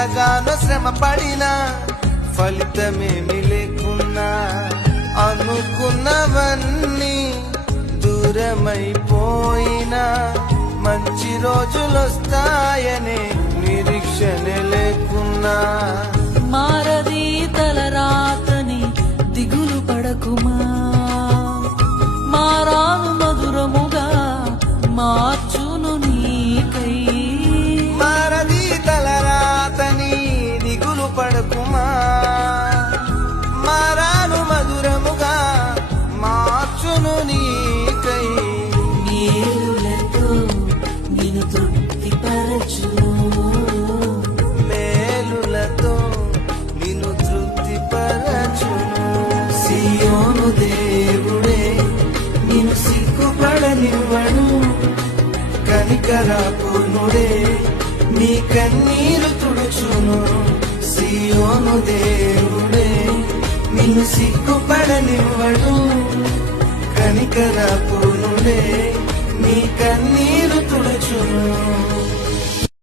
ఎంతగానో శ్రమ పడినా ఫలితమేమి లేకున్నా అనుకున్నవన్నీ దూరమైపోయినా మంచి రోజులొస్తాయనే నిరీక్షణ లేకున్నా మారది తలరాతని దిగులు పడకుమా, మారాను మధురముగా మార్చును నీకై. మారది తలరాతని దిగులు పడకుమా, మారాను మధురముగా మార్చును నీకై. మేలులతో నిన్ను తృప్తిపరచును, మేలులతో నిన్ను తృప్తిపరచును. సియోను దేవుడే నిన్ను సిగ్గుపడనివ్వడు, కనికరపూర్ణుడే నీ కన్నీరు తుడుచును. సియోను దేవుడే నిన్ను సిగ్గుపడనివ్వడు, కనికరపూర్ణుడే నీ కన్నీరు తుడుచును.